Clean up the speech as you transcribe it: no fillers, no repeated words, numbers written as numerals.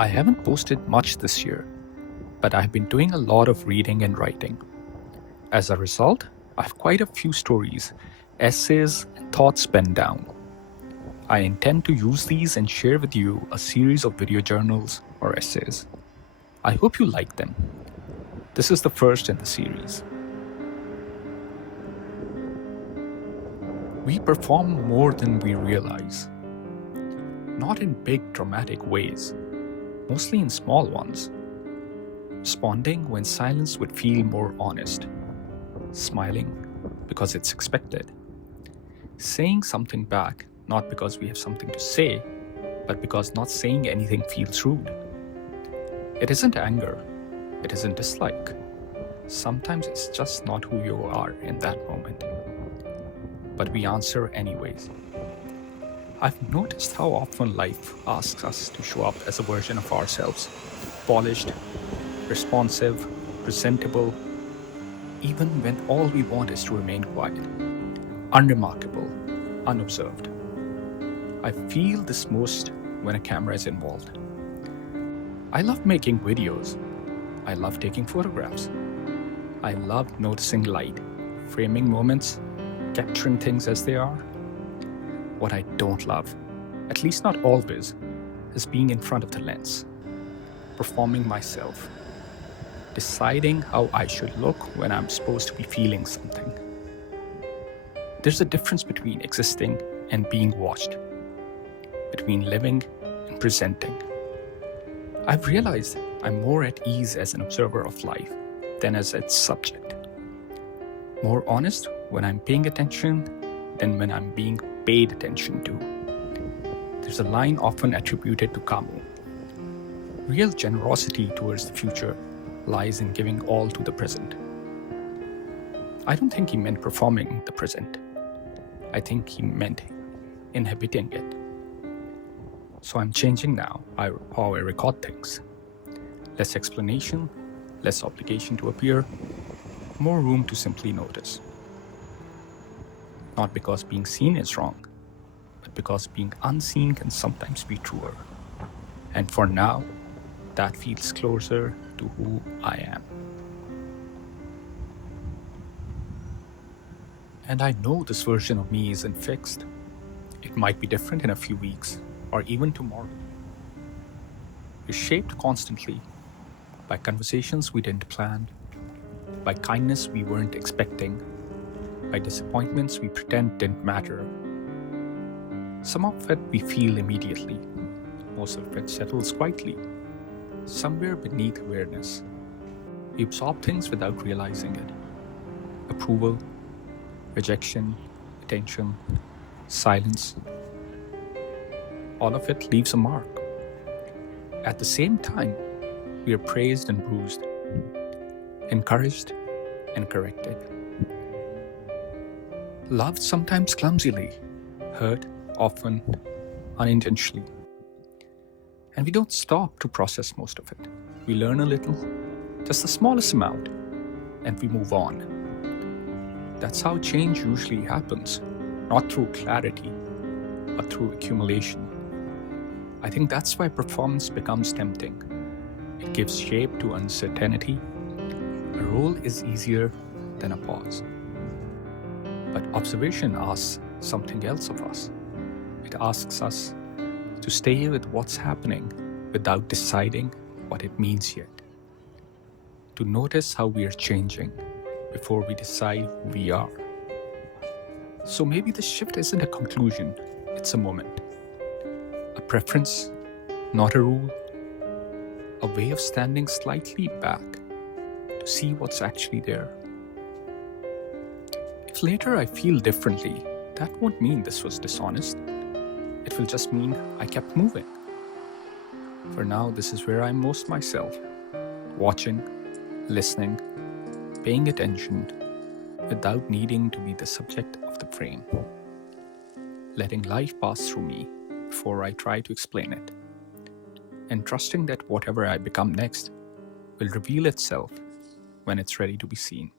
I haven't posted much this year, but I've been doing a lot of reading and writing. As a result, I have quite a few stories, essays, and thoughts penned down. I intend to use these and share with you a series of video journals or essays. I hope you like them. This is the first in the series. We perform more than we realize. Not in big dramatic ways, mostly in small ones. Responding when silence would feel more honest. Smiling because it's expected. Saying something back not because we have something to say, but because not saying anything feels rude. It isn't anger, it isn't dislike. Sometimes it's just not who you are in that moment. But we answer anyways. I've noticed how often life asks us to show up as a version of ourselves, polished, responsive, presentable, even when all we want is to remain quiet, unremarkable, unobserved. I feel this most when a camera is involved. I love making videos. I love taking photographs. I love noticing light, framing moments, capturing things as they are. What I don't love, at least not always, is being in front of the lens, performing myself, deciding how I should look when I'm supposed to be feeling something. There's a difference between existing and being watched, between living and presenting. I've realized I'm more at ease as an observer of life than as its subject. More honest when I'm paying attention than when I'm being paid attention to. There's a line often attributed to Camus. Real generosity towards the future lies in giving all to the present. I don't think he meant performing the present. I think he meant inhabiting it. So I'm changing now how I record things. Less explanation, less obligation to appear, more room to simply notice. Not because being seen is wrong, but because being unseen can sometimes be truer. And for now, that feels closer to who I am. And I know this version of me isn't fixed. It might be different in a few weeks, or even tomorrow. We're shaped constantly by conversations we didn't plan, by kindness we weren't expecting, by disappointments we pretend didn't matter. Some of it we feel immediately, most of it settles quietly, somewhere beneath awareness. We absorb things without realizing it. Approval, rejection, attention, silence. All of it leaves a mark. At the same time, we are praised and bruised, encouraged and corrected. Loved sometimes clumsily, hurt often unintentionally. And we don't stop to process most of it. We learn a little, just the smallest amount, and we move on. That's how change usually happens, not through clarity, but through accumulation. I think that's why performance becomes tempting. It gives shape to uncertainty. A role is easier than a pause. But observation asks something else of us. It asks us to stay with what's happening without deciding what it means yet. To notice how we are changing before we decide who we are. So maybe the shift isn't a conclusion, it's a moment. A preference, not a rule. A way of standing slightly back to see what's actually there. If later I feel differently, that won't mean this was dishonest. It will just mean I kept moving. For now, this is where I'm most myself. Watching, listening, paying attention, without needing to be the subject of the frame. Letting life pass through me before I try to explain it. And trusting that whatever I become next will reveal itself when it's ready to be seen.